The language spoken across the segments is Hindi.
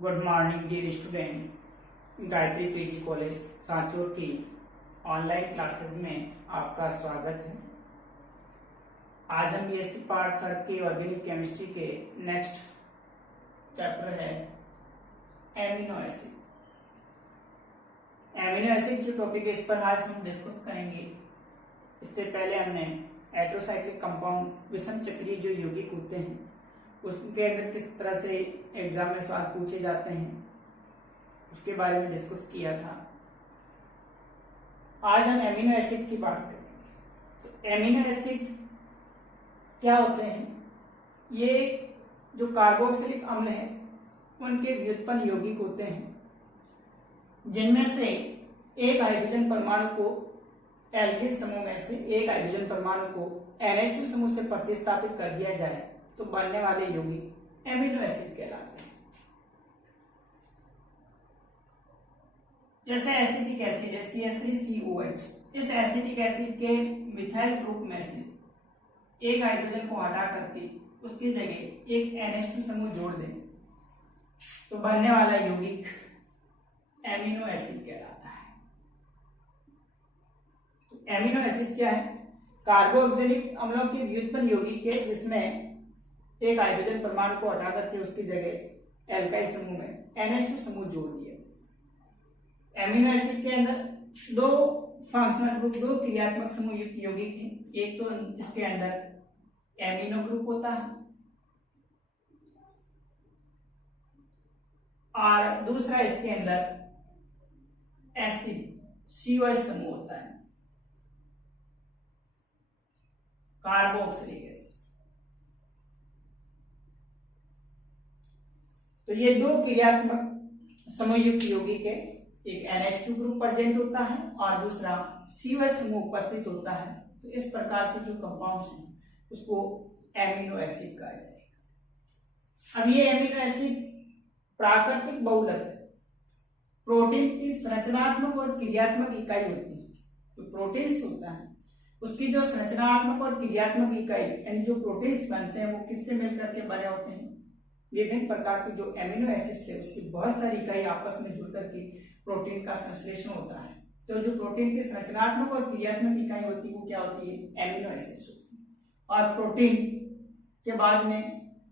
Good morning dear student. Gayatri PG college Sanchore की ऑनलाइन क्लासेस में आपका स्वागत है। आज हम बीएससी पार्ट 3 के ऑर्गेनिक केमिस्ट्री के नेक्स्ट चैप्टर है एमिनो एसिड। एमिनो एसिड जो टॉपिक है इस पर आज हम डिस्कस करेंगे। इससे पहले हमने हेटेरोसाइक्लिक कंपाउंड विषम चक्रीय जो यौगिक होते हैं उसके अंदर किस तरह से एग्जाम में सवाल पूछे जाते हैं उसके बारे में डिस्कस किया था। आज हम एमिनो एसिड की बात करेंगे। तो एमिनो एसिड क्या होते हैं? ये जो कार्बोक्सिलिक अम्ल है उनके व्युत्पन्न यौगिक होते हैं, जिनमें से एक हाइड्रोजन परमाणु को एल्किल समूह में से एक हाइड्रोजन परमाणु को NH2 समूह से प्रतिस्थापित कर दिया जाए तो बनने वाले यौगिक एमिनो एसिड कहलाते हैं। जैसे एसिटिक एसिड है CH3COH, इस एसिटिक एसिड के मिथाइल ग्रुप में से एक हाइड्रोजन को हटा करके उसकी जगह एक NH2 समूह जोड़ दें तो बनने वाला यौगिक एमिनो एसिड कहलाता है। तो एमिनो एसिड क्या है? कार्बोक्सिलिक अम्लों के व्युत्पन्न यौगिक है जिसमें एक हाइड्रोजन परमाणु को हटा करके उसकी जगह एल्काइल समूह में NH2 समूह जोड़ दिया। एमिनो एसिड के अंदर दो फंक्शनल ग्रुप, दो क्रियात्मक समूह युक्त यौगिक हैं। एक तो इसके अंदर एमिनो ग्रुप होता है और दूसरा इसके अंदर एसिड COH समूह होता है, कार्बोक्सिलिक एसिड। तो ये दो क्रियात्मक समूहयुक्त यौगिक है, एक NH2 ग्रुप प्रेजेंट होता है और दूसरा COH समूह उपस्थित होता है। तो इस प्रकार के जो कंपाउंड्स हैं उसको एमिनो एसिड कहा जाएगा। अब ये एमिनो एसिड प्राकृतिक बहुलक प्रोटीन की संरचनात्मक और क्रियात्मक इकाई होती है। तो प्रोटीन्स होता है उसकी जो संरचनात्मक और क्रियात्मक इकाई यानी जो प्रोटीन्स बनते हैं वो किससे मिलकर के बने होते हैं? विभिन्न प्रकार के जो एमिनो एसिड्स है उसकी बहुत सारी इकाई आपस में जुड़कर के प्रोटीन का संश्लेषण होता है। तो जो प्रोटीन की संरचनात्मक और क्रियात्मक इकाई होती है वो क्या होती है? एमिनो एसिड्स होती है। और प्रोटीन के बाद में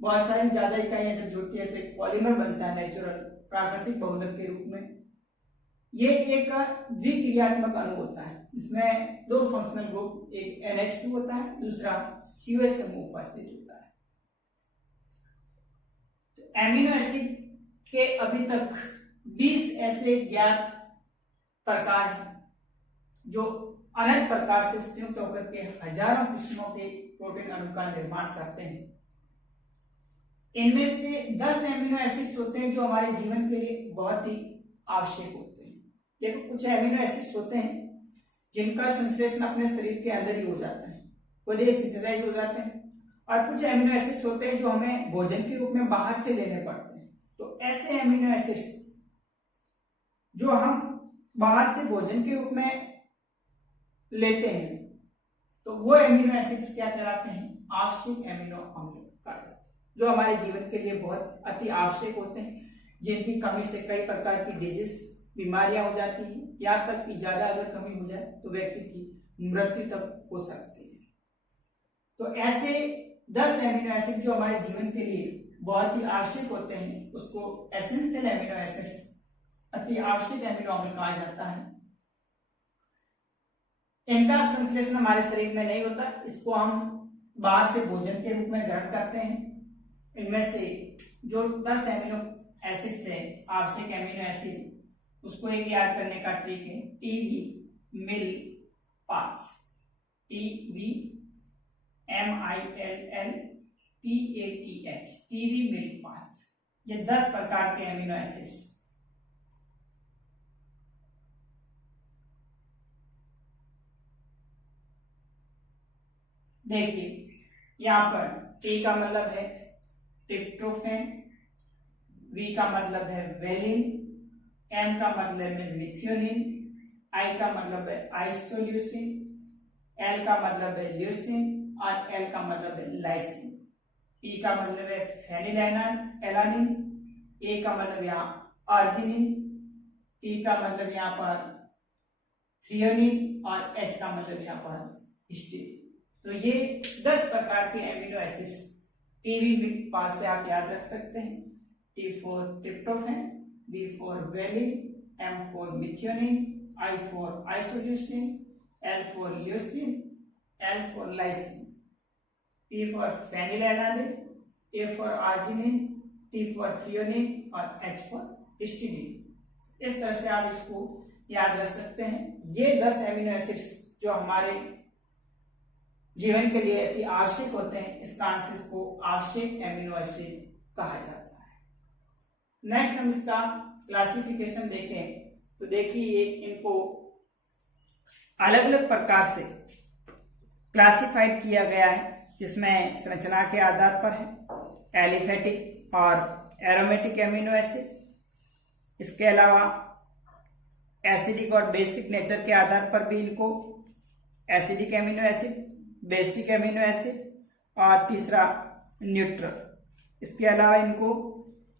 बहुत सारी ज्यादा इकाइयां जब जुड़ती है तो एक पॉलीमर बनता है नेचुरल प्राकृतिक बहुलक के रूप में। ये एक द्विक्रियात्मक अणु होता है, इसमें दो फंक्शनल ग्रुप, एक NH2 होता है, दूसरा COH समूह उपस्थित होता है। तो एमिनो एसिड के अभी तक 20 ऐसे ज्ञात प्रकार हैं जो अनंत प्रकार से संयुक्त होकर के हजारों किस्मों के प्रोटीन अणु का निर्माण करते हैं। इनमें से 10 एमिनो एसिड्स होते हैं जो हमारे जीवन के लिए बहुत ही आवश्यक होते हैं। देखो, कुछ एमिनो एसिड्स होते हैं जिनका संश्लेषण अपने शरीर के अंदर ही हो जाता है, खुद ही सिंथेसाइज हो जाते हैं, और कुछ एमिनो एसिड्स होते हैं जो हमें भोजन के रूप में बाहर से लेने पड़ते हैं। तो ऐसे एमिनो एसिड्स जो हम बाहर से भोजन के रूप में लेते हैं तो वो एमिनो एसिड्स क्या कहलाते हैं? आवश्यक एमिनो अम्ल कहलाते हैं, जो हमारे जीवन के लिए बहुत अति आवश्यक होते हैं, जिनकी कमी से कई प्रकार की डिजीज बीमारियां हो जाती हैं, यहाँ तक कि ज्यादा अगर कमी हो जाए तो व्यक्ति की मृत्यु तक हो सकती है। तो ऐसे 10 एमिनो एसिड जो हमारे जीवन के लिए बहुत ही आवश्यक होते हैं उसको एसेंशियल एमिनो एसिड्स, अति आवश्यक एमिनो अम्ल कहा जाता है। इनका संश्लेषण हमारे शरीर में नहीं होता, इसको हम बाहर से भोजन के रूप में ग्रहण करते हैं। इनमें से जो 10 एमिनो एसिड्स है, आवश्यक एमिनो एसिड, उसको एक याद करने का ट्रिक है TB मिल पाथ, TB मिल पाथ। ये 10 प्रकार के एमिनो एसिड्स देखिए, यहां पर T का मतलब है ट्रिप्टोफैन, V का मतलब है वेलिन, M का मतलब है मिथ्योनिन, I का मतलब है आइसोल्यूसिन, L का मतलब है ल्यूसिन और L का मतलब है लाइसिन। P का मतलब है फेनिलएलानिन, ए का मतलब यहाँ आर्जिनिन, टी का मतलब यहाँ पर थ्रियोनिन और एच का मतलब यहाँ पर हिस्टीडीन। तो ये 10 प्रकार के एमिनो एसिड्स टीबी पास से आप याद रख सकते हैं। T for tryptophan, B for valine, M for methionine, I for isoleucine, L for leucine, L for lysine, P for phenylalanine, A for arginine, T for threonine और एच फॉर हिस्टीडीन। इस तरह से आप इसको याद रख सकते हैं। ये 10 एमिनो एसिड्स जो हमारे जीवन के लिए अति आवश्यक होते हैं, इस कारण से इसको आवश्यक एमिनो एसिड कहा जाता है। नेक्स्ट हम इसका क्लासिफिकेशन देखें तो देखिए इनको अलग अलग प्रकार से क्लासिफाइड किया गया है, जिसमें संरचना के आधार पर है एलिफेटिक और एरोमेटिक एमिनो एसिड। इसके अलावा एसिडिक और बेसिक नेचर के आधार पर भी इनको acidic amino acid, basic amino acid और तीसरा न्यूट्रल। इसके अलावा इनको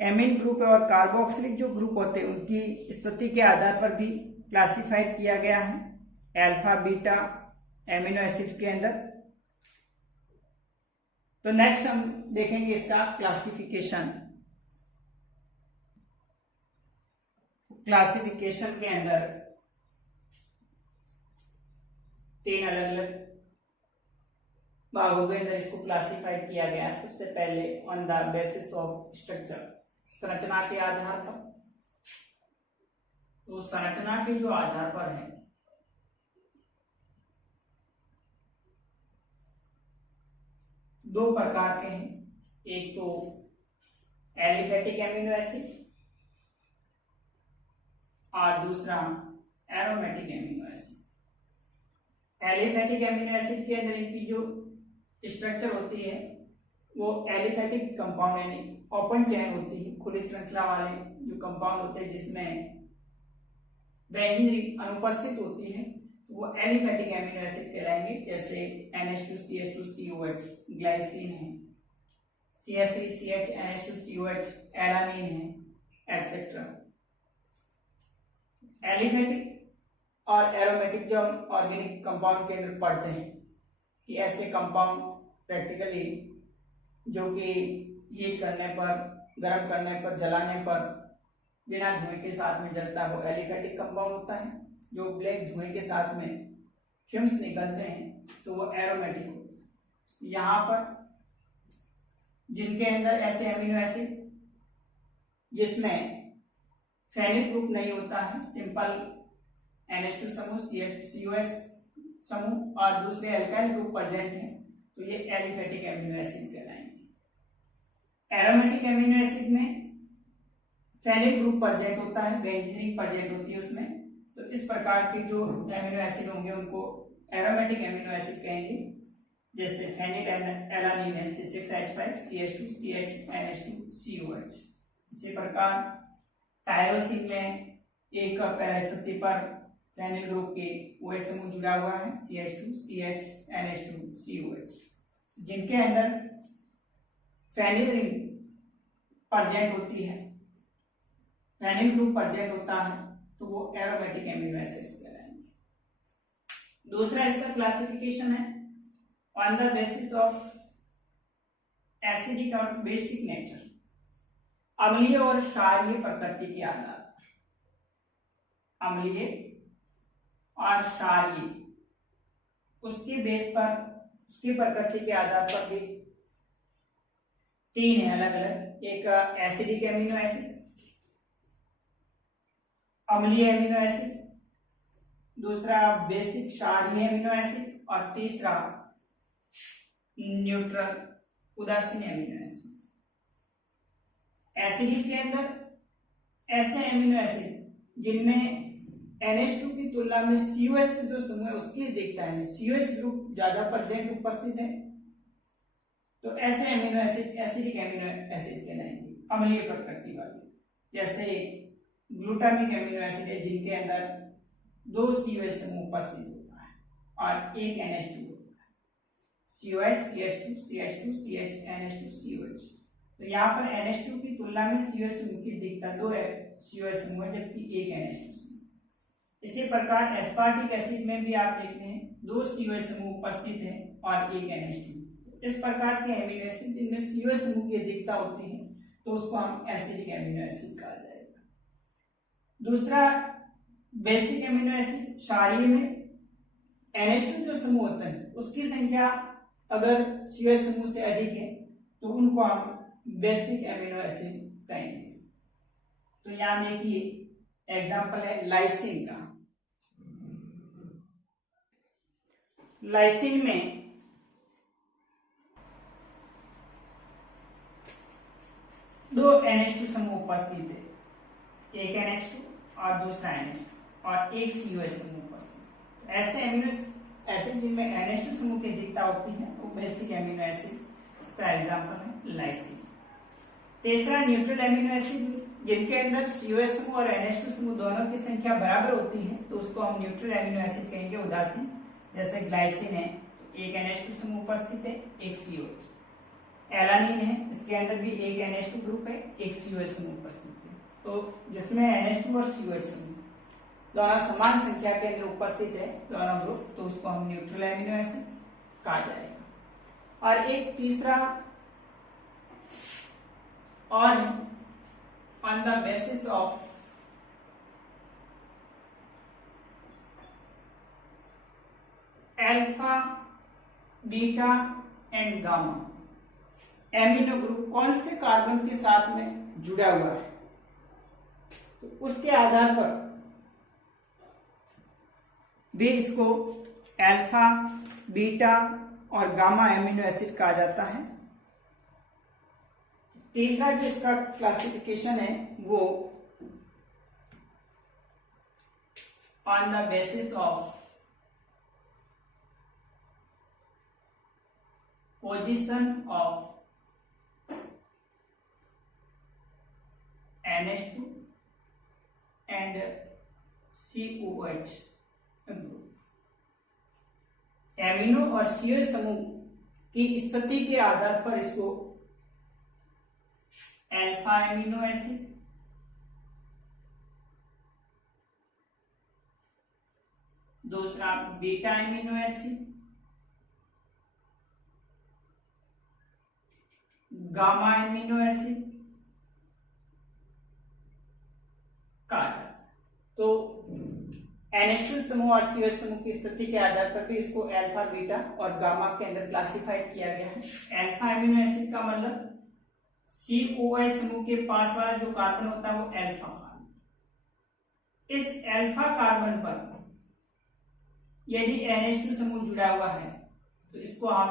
एमिन ग्रुप और कार्बोक्सिलिक जो ग्रुप होते हैं उनकी स्थिति के आधार पर भी क्लासिफाइड किया गया है अल्फा बीटा एमिनो एसिड के अंदर। तो नेक्स्ट हम देखेंगे इसका क्लासिफिकेशन। क्लासिफिकेशन के अंदर 3 अलग अलग भागों के अंदर इसको क्लासिफाइड किया गया है। सबसे पहले on the basis of structure, संरचना के आधार पर। तो संरचना के जो आधार पर है दो प्रकार के हैं, एक तो एलिफेटिक एमिनो एसिड और दूसरा aromatic amino acid. Aliphatic amino acid के अंदर इनकी जो स्ट्रक्चर होती है वो एलिफेटिक कंपाउंड यानी ओपन चेन होती है, खुली श्रृंखला वाले जो कंपाउंड होते हैं जिसमें बेंजीन रिंग अनुपस्थित होती है, तो वो एलिफेटिक एमिनो एसिड कहलाएंगे। जैसे NH2CH2COH ग्लाइसिन है, CH3CH NH2COH एलानिन है, एटसेट्रा। एलिफेटिक और एरोमेटिक जो हम ऑर्गेनिक कंपाउंड के अंदर पढ़ते हैं कि ऐसे कंपाउंड प्रैक्टिकली जो कि हीट करने पर, गर्म करने पर, जलाने पर बिना धुएं के साथ में जलता है वो एलिफेटिक कंपाउंड होता है। जो ब्लैक धुएं के साथ में फ्यूम्स निकलते हैं तो वो एरोमेटिक होता है। यहाँ पर जिनके अंदर ऐसे एमिनो एसिड जिसमें फेनिल ग्रुप नहीं होता है, सिंपल NH2 समूह, COH समूह और दूसरे अल्काइल ग्रुप प्रेजेंट हैं, तो ये एलिफेटिक एमिनो एसिड कहलाएंगे। एरोमेटिक एमिनो एसिड में फेनिल ग्रुप प्रेजेंट होता है, बेंजीन रिंग प्रेजेंट होती है उसमें, तो इस प्रकार के जो एमिनो एसिड होंगे उनको एरोमेटिक एमिनो एसिड कहेंगे। जैसे फेनिल एलानिन है C6H5CH2CH NH2COH। इसी प्रकार टायरोसिन में एक पैरा स्थिति पर फेनिल ग्रुप के OH समूह जुड़ा हुआ है CH2CH NH2COH। जिनके अंदर फेनिल रिंग प्रेजेंट होती है, फेनिल ग्रुप प्रेजेंट होता है, तो वो एरोमेटिक एमिनो एसिड्स कहलाएंगे। दूसरा इसका क्लासिफिकेशन है on the basis of acidic और बेसिक नेचर, अम्लीय और क्षारीय प्रकृति के आधार पर। अम्लीय और क्षारीय उसके बेस पर, उसकी प्रकृति के आधार पर भी 3 है अलग अलग। एक एसिडिक एमिनो एसिड, अम्लीय एमिनो एसिड, दूसरा बेसिक क्षारीय एमिनो एसिड और तीसरा न्यूट्रल उदासीन एमिनो एसिड। एसिडिक के अंदर ऐसे एमिनो एसिड जिनमें NH2 की तुलना में COH जो समूह है उसके देखता है, COH ग्रुप ज्यादा प्रेजेंट उपस्थित है, तो ऐसे amino acid acidic amino acid कहलाएंगे, अम्लीय प्रकृति वाले। जैसे ग्लूटामिक एमिनो एसिड है जिनके अंदर 2 COH समूह उपस्थित होता है और एक NH2 होता है, COH CH2 CH2 CH NH2 COH। तो यहाँ पर NH2 की तुलना में COH समूह की अधिकता 2 है, COH समूह है, जबकि 1 NH2 समूह। इसी प्रकार एस्पार्टिक एसिड में भी आप देख रहे हैं 2 COH समूह उपस्थित हैं और 1 NH2। इस प्रकार के एमिनो एसिड जिनमें COH समूह की अधिकता होती है तो उसको हम एसिडिक एमिनो एसिड कहा जाएगा। दूसरा बेसिक एमिनो एसिड, क्षारीय में NH2 जो समूह होता है उसकी संख्या अगर COH समूह से अधिक है तो उनको हम बेसिक एमिनो एसिड कहेंगे। तो यहां देखिए एग्जांपल है लाइसिन का। लाइसिन में दो NH2 समूह उपस्थित है, एक NH2 और दूसरा NH2 और एक COH समूह उपस्थित। ऐसे एमिनो एसिड जिनमें NH2 समूह की अधिकता होती है वो बेसिक एमिनो एसिड, इसका एग्जांपल है लाइसिन। तीसरा न्यूट्रल एमिनो एसिड जिनके अंदर COH समूह और NH2 समूह दोनों की संख्या बराबर होती है तो उसको हम न्यूट्रल एमिनो एसिड कहेंगे। उदासीन जैसे ग्लाइसिन है तो एक NH2 समूह उपस्थित है, एक COH। एलानिन है, इसके अंदर भी एक NH2 ग्रुप है, एक COH समूह उपस्थित है। तो जिसमें NH2 और COH समूह दोनों समान संख्या के अंदर उपस्थित है दोनों ग्रुप, तो उसको हम न्यूट्रल एमिनो एसिड कहा जाएगा। और एक तीसरा और on the basis of alpha, beta and gamma amino group कौन से कार्बन के साथ में जुड़ा हुआ है तो उसके आधार पर भी इसको अल्फा, बीटा और गामा एमिनो एसिड कहा जाता है। तीसरा जो इसका क्लासिफिकेशन है वो on the basis of position of NH2 and COH amino और COH समूह की स्थिति के आधार पर इसको अल्फा एमिनो एसिड, दूसरा beta amino acid, gamma amino acid कहा जाता है। तो NH2 समूह और COH समूह की स्थिति के आधार पर भी इसको अल्फा, बीटा और गामा के अंदर क्लासिफाइड किया गया है। अल्फा एमिनो एसिड का मतलब COH समूह के पास वाला जो कार्बन होता है वो अल्फा कार्बन। इस अल्फा कार्बन पर यदि NH2 समूह जुड़ा हुआ है तो इसको हम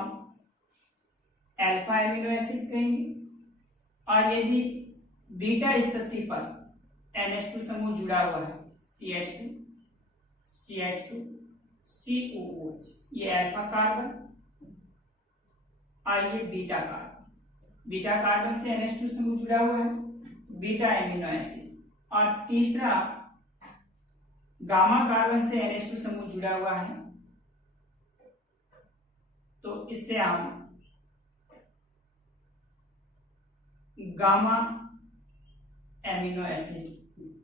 अल्फा एमिनो एसिड कहेंगे। और यदि बीटा स्थिति पर NH2 समूह जुड़ा हुआ है CH2, COOH, ये अल्फा कार्बन और ये बीटा कार्बन। बीटा कार्बन से NH2 समूह जुड़ा हुआ है, बीटा एमिनो एसिड। और तीसरा गामा कार्बन से NH2 समूह जुड़ा हुआ है तो इससे हम गामा एमिनो एसिड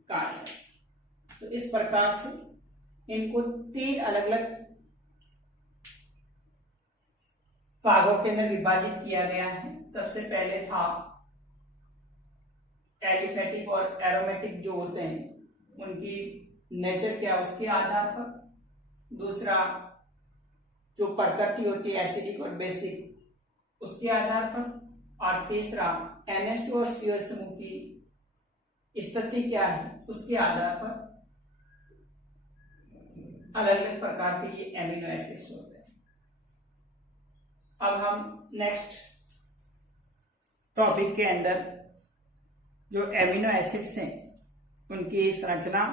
कहा जाए। तो इस प्रकार से इनको 3 अलग अलग भागों के अंदर विभाजित किया गया है। सबसे पहले था एलिफेटिक और एरोमेटिक जो होते हैं उनकी नेचर क्या उसके आधार पर। दूसरा जो प्रकृति होती है एसिडिक और बेसिक उसके आधार पर। और तीसरा NH2 और COH समूह की स्थिति क्या है उसके आधार पर अलग अलग प्रकार के ये एमिनो एसिड्स होते हैं। अब हम नेक्स्ट टॉपिक के अंदर जो एमिनो एसिड्स हैं उनकी संरचना,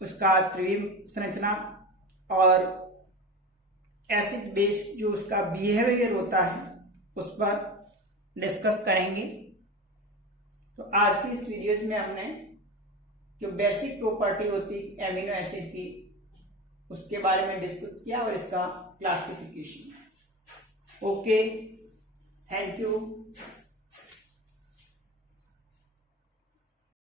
उसका त्रिविम संरचना और एसिड बेस जो उसका बिहेवियर होता है उस पर डिस्कस करेंगे। तो आज की इस वीडियोज में हमने जो बेसिक प्रॉपर्टी होती एमिनो एसिड की उसके बारे में डिस्कस किया और इसका क्लासिफिकेशन। Okay, thank you.